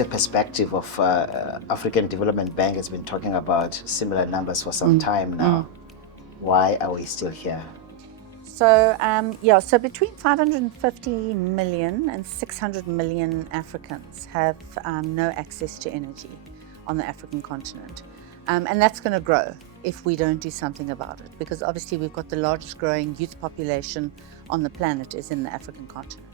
your perspective of African Development Bank has been talking about similar numbers for some time now. Why are we still here? So, so between 550 million and 600 million Africans have no access to energy on the African continent. And that's going to grow if we don't do something about it, because obviously we've got the largest growing youth population on the planet is in the African continent.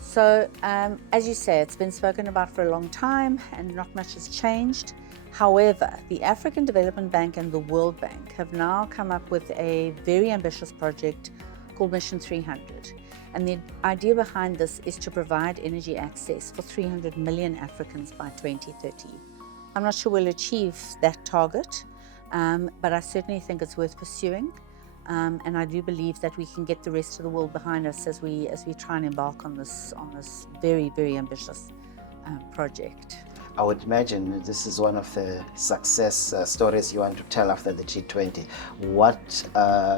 So, as you say, it's been spoken about for a long time and not much has changed. However, the African Development Bank and the World Bank have now come up with a very ambitious project called Mission 300. And the idea behind this is to provide energy access for 300 million Africans by 2030. I'm not sure we'll achieve that target, but I certainly think it's worth pursuing. And I do believe that we can get the rest of the world behind us as we try and embark on this very, very ambitious project. I would imagine this is one of the success stories you want to tell after the G20. What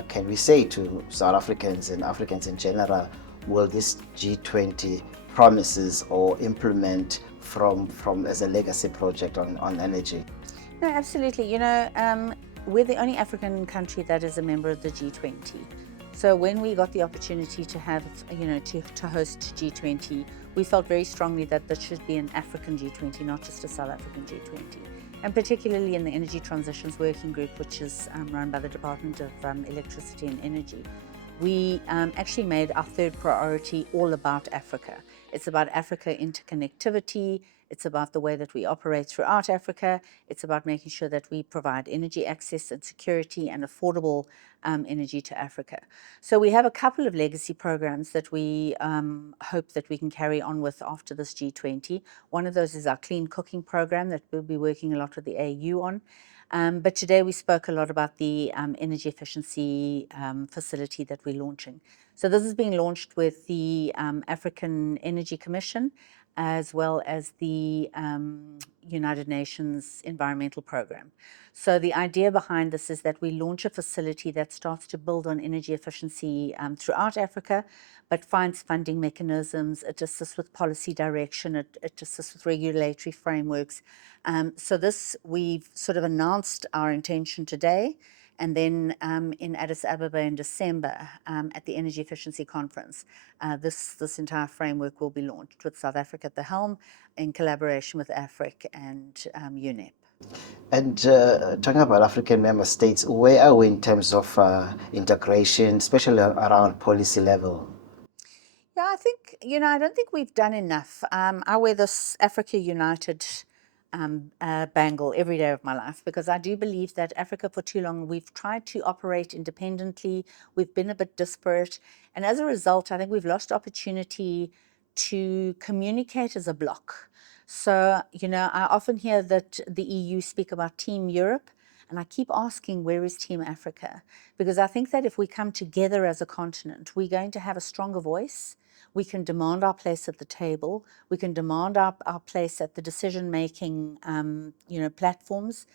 can we say to South Africans and Africans in general? Will this G20 promises or implement from as a legacy project on energy? No, absolutely. You know, we're the only African country that is a member of the G20. So when we got the opportunity to have, to host G20, we felt very strongly that there should be an African G20, not just a South African G20. And particularly in the Energy Transitions Working Group, which is run by the Department of Electricity and Energy, we actually made our third priority all about Africa. It's about Africa interconnectivity. It's about the way that we operate throughout Africa. It's about making sure that we provide energy access and security and affordable energy to Africa. So we have a couple of legacy programs that we hope that we can carry on with after this G20. One of those is our clean cooking program that we'll be working a lot with the AU on. But today we spoke a lot about the energy efficiency facility that we're launching. So this is being launched with the African Energy Commission, as well as the United Nations Environmental Program. So the idea behind this is that we launch a facility that starts to build on energy efficiency throughout Africa, but finds funding mechanisms, it assists with policy direction, it assists with regulatory frameworks. So this, we've sort of announced our intention today, and then in Addis Ababa in December at the Energy Efficiency Conference, this entire framework will be launched with South Africa at the helm in collaboration with AFREC and UNEP. And talking about African member states, where are we in terms of integration, especially around policy level? Yeah, I think, I don't think we've done enough. I wear this Africa United bangle every day of my life, because I do believe that Africa for too long, we've tried to operate independently. We've been a bit disparate. And as a result, I think we've lost opportunity to communicate as a bloc. So, I often hear that the EU speak about Team Europe, and I keep asking, where is Team Africa? Because I think that if we come together as a continent, we're going to have a stronger voice. We can demand our place at the table. We can demand our place at the decision-making, platforms.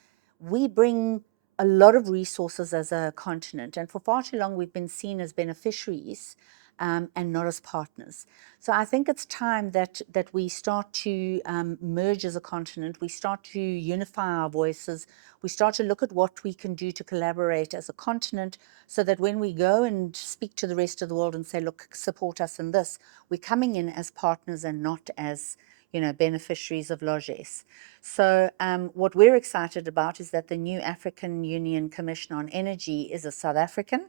We bring a lot of resources as a continent, and for far too long we've been seen as beneficiaries and not as partners. So I think it's time that we start to merge as a continent. We start to unify our voices. We start to look at what we can do to collaborate as a continent, so that when we go and speak to the rest of the world and say, look, support us in this, we're coming in as partners and not as beneficiaries of largesse. So what we're excited about is that the new African Union Commissioner on Energy is a South African.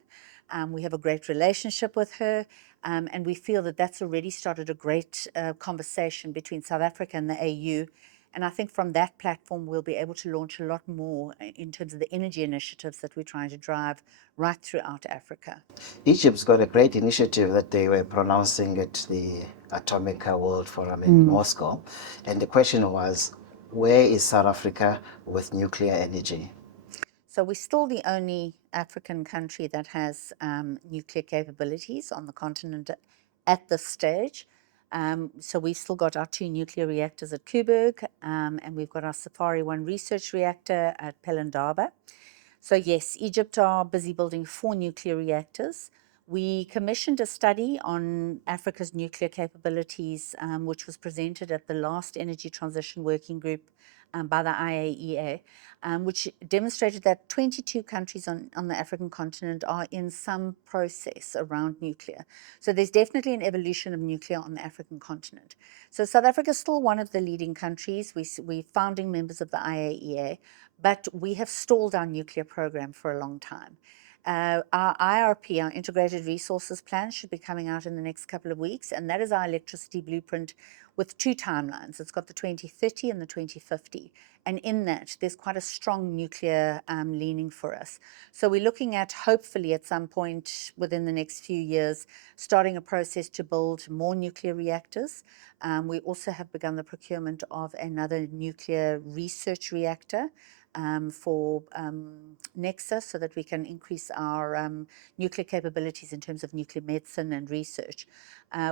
We have a great relationship with her, and we feel that that's already started a great conversation between South Africa and the AU. And I think from that platform, we'll be able to launch a lot more in terms of the energy initiatives that we're trying to drive right throughout Africa. Egypt's got a great initiative that they were pronouncing at the Atomic World Forum in Moscow. And the question was, where is South Africa with nuclear energy? So we're still the only African country that has nuclear capabilities on the continent at this stage. So we've still got our 2 nuclear reactors at Koeberg, and we've got our Safari 1 research reactor at Pelindaba. So yes, Egypt are busy building 4 nuclear reactors. We commissioned a study on Africa's nuclear capabilities, which was presented at the last Energy Transition Working Group by the IAEA, which demonstrated that 22 countries on the African continent are in some process around nuclear. So there's definitely an evolution of nuclear on the African continent. So South Africa is still one of the leading countries. We're founding members of the IAEA, but we have stalled our nuclear program for a long time. Our IRP, our Integrated Resources Plan, should be coming out in the next couple of weeks, and that is our electricity blueprint with two timelines. It's got the 2030 and the 2050, and in that, there's quite a strong nuclear leaning for us. So we're looking at, hopefully at some point within the next few years, starting a process to build more nuclear reactors. We also have begun the procurement of another nuclear research reactor for Nexus, so that we can increase our nuclear capabilities in terms of nuclear medicine and research.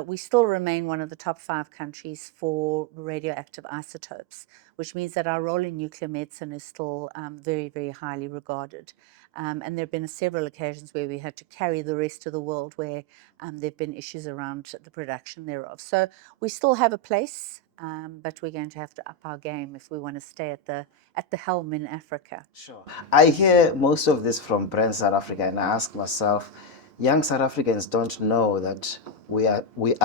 We still remain one of the top 5 countries for radioactive isotopes, which means that our role in nuclear medicine is still very, very highly regarded. And there have been several occasions where we had to carry the rest of the world where there have been issues around the production thereof. So we still have a place, but we're going to have to up our game if we want to stay at the helm in Africa. Sure. I hear most of this from brand South Africa, and I ask myself, young South Africans don't know that we are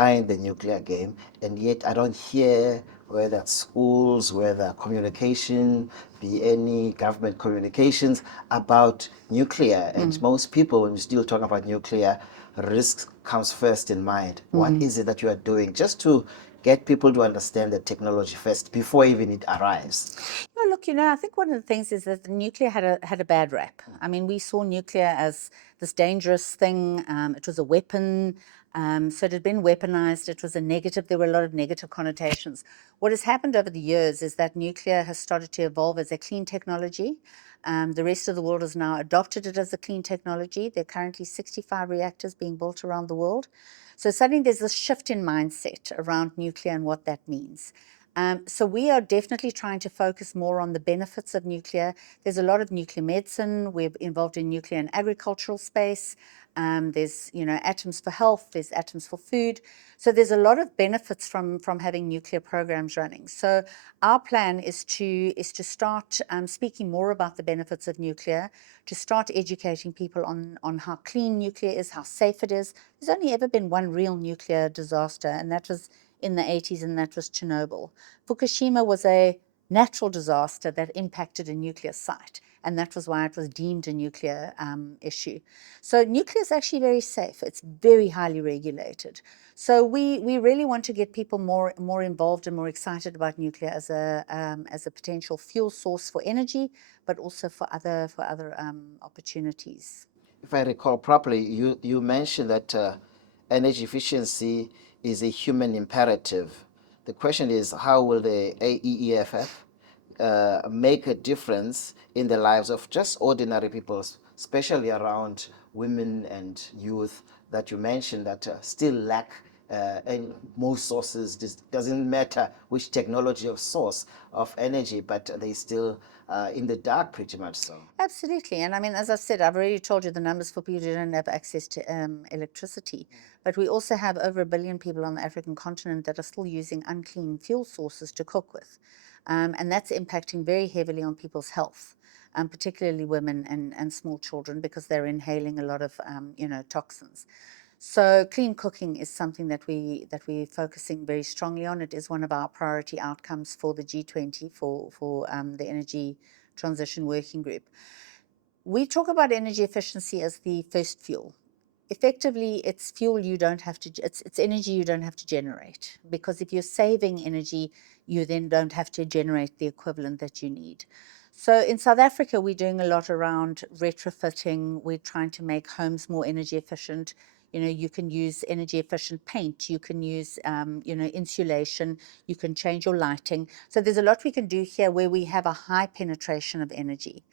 in the nuclear game, and yet I don't hear whether it's schools, whether communication, be any government communications about nuclear. And most people, when you still talk about nuclear, risk comes first in mind. What is it that you are doing just to get people to understand the technology first before even it arrives? Well, look, I think one of the things is that the nuclear had a bad rap. I mean, we saw nuclear as this dangerous thing. It was a weapon. So it had been weaponized. It was a negative. There were a lot of negative connotations. What has happened over the years is that nuclear has started to evolve as a clean technology. The rest of the world has now adopted it as a clean technology. There are currently 65 reactors being built around the world. So suddenly there's this shift in mindset around nuclear and what that means. So we are definitely trying to focus more on the benefits of nuclear. There's a lot of nuclear medicine. We're involved in nuclear and agricultural space. There's, atoms for health. There's atoms for food. So there's a lot of benefits from having nuclear programs running. So our plan is to start speaking more about the benefits of nuclear, to start educating people on how clean nuclear is, how safe it is. There's only ever been one real nuclear disaster, and that was in the 80s, and that was Chernobyl. Fukushima was a natural disaster that impacted a nuclear site, and that was why it was deemed a nuclear issue. So nuclear is actually very safe. It's very highly regulated. So we really want to get people more involved and more excited about nuclear as a potential fuel source for energy, but also for other opportunities. If I recall properly, you mentioned that energy efficiency is a human imperative. The question is, how will the AEEFF make a difference in the lives of just ordinary people, especially around women and youth that you mentioned that still lack and most sources? This doesn't matter which technology or source of energy, but they still in the dark pretty much so. Absolutely. And I mean, as I said, I've already told you the numbers for people who don't have access to electricity. But we also have over 1 billion people on the African continent that are still using unclean fuel sources to cook with. And that's impacting very heavily on people's health, particularly women and small children, because they're inhaling a lot of, toxins. So clean cooking is something that we're focusing very strongly on. It is one of our priority outcomes for the G20 for the Energy Transition Working Group. We talk about energy efficiency as the first fuel. Effectively, it's fuel you don't have to, it's energy you don't have to generate, because if you're saving energy, you then don't have to generate the equivalent that you need. So in South Africa, we're doing a lot around retrofitting. We're trying to make homes more energy efficient. You can use energy efficient paint. You can use, insulation. You can change your lighting. So there's a lot we can do here where we have a high penetration of energy.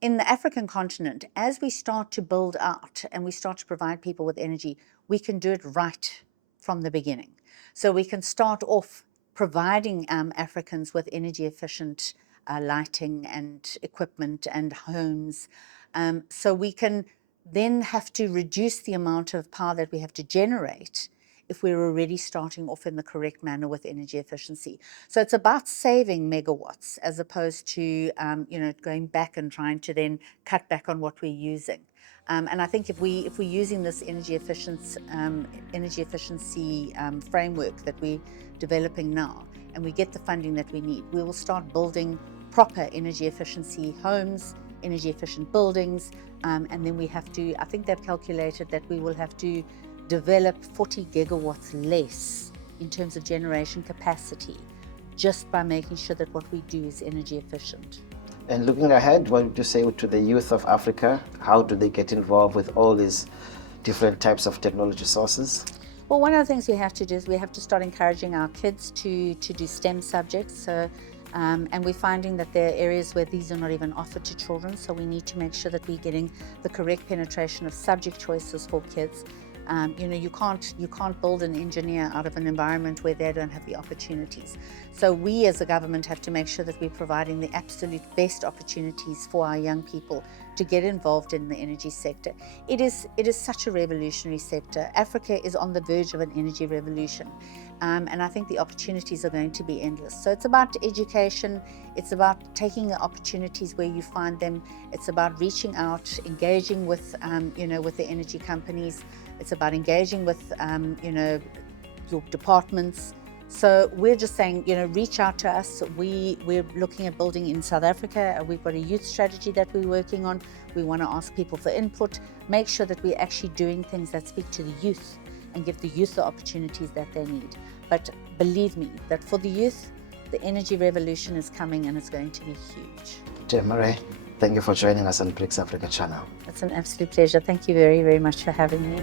In the African continent, as we start to build out and we start to provide people with energy, we can do it right from the beginning. So we can start off providing Africans with energy efficient lighting and equipment and homes. So we can then have to reduce the amount of power that we have to generate if we're already starting off in the correct manner with energy efficiency. So it's about saving megawatts as opposed to going back and trying to then cut back on what we're using. And I think if we're using this energy efficiency framework that we're developing now, and we get the funding that we need, we will start building proper energy efficiency homes, energy efficient buildings, and then we have to, I think they've calculated that we will have to develop 40 gigawatts less in terms of generation capacity, just by making sure that what we do is energy efficient. And looking ahead, what would you say to the youth of Africa? How do they get involved with all these different types of technology sources? Well, one of the things we have to do is we have to start encouraging our kids to do STEM subjects. So, and we're finding that there are areas where these are not even offered to children. So we need to make sure that we're getting the correct penetration of subject choices for kids. You can't build an engineer out of an environment where they don't have the opportunities. So we as a government have to make sure that we're providing the absolute best opportunities for our young people to get involved in the energy sector. It is such a revolutionary sector. Africa is on the verge of an energy revolution. And I think the opportunities are going to be endless. So it's about education, it's about taking the opportunities where you find them, it's about reaching out, engaging with, with the energy companies, it's about engaging with, your departments. So we're just saying, reach out to us. We're looking at building in South Africa. We've got a youth strategy that we're working on. We want to ask people for input, make sure that we're actually doing things that speak to the youth and give the youth the opportunities that they need. But believe me, that for the youth, the energy revolution is coming and it's going to be huge. Graham-Mare, thank you for joining us on BRICS Africa channel. It's an absolute pleasure. Thank you very, very much for having me.